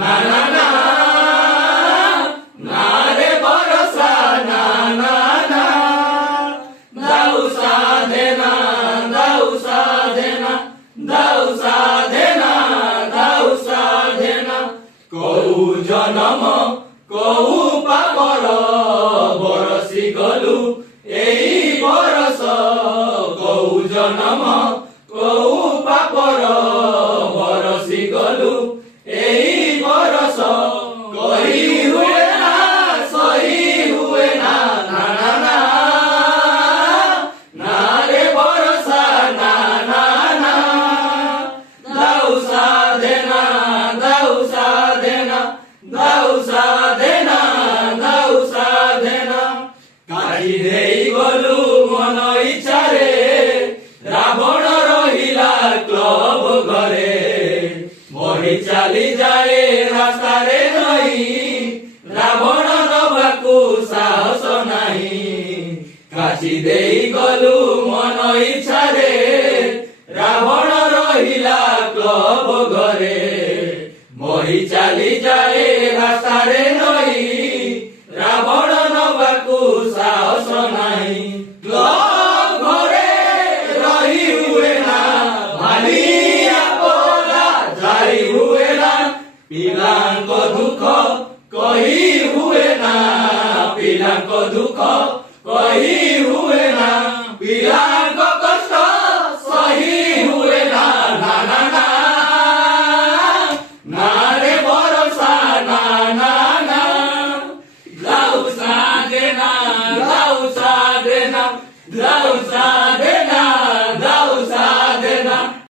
না না না না রে ভরসা না না না দাও সাধনা দাও সাধনা দাও সাধনা দাও সাধনা কৌ জনম কৌ পাপর বরসি গলু এই বরস কৌ জনম কৌ পাপর বরসি গলু এই বরস কহি হুয়ে না সহি হুয়ে না না না না না রে ভরসা না না না দাও সাধনা দাও সাধনা দাও সাধনা দাও সাধনা কাটি দেই গলু মন ইচ্ছারে রাবণ রহিলা ক্লব ঘরে বহি চালি যায় রাস্তারে নই রাবণ নবাকু সাহস নাই কাটি দেই গলু মন ইচ্ছারে রাবণ রহিলা ক্লব ঘরে বহি চালি যায় রাস্তারে নই রাবণ নবাকু সাহস নাই ক্লব ঘরে রহি হুয়ে না ভালিয়া পলা যাই হুয়ে না পিলাଙ୍କ দুঃখ কহি হুয়ে না পিলাଙ୍କ দুঃখ কহি হুয়ে না পিলাଙ୍କ কষ্ট সহি হুয়ে না না না না না রে ভরসা না না না দাও সাধনা দাও সাধনা দাও সাধনা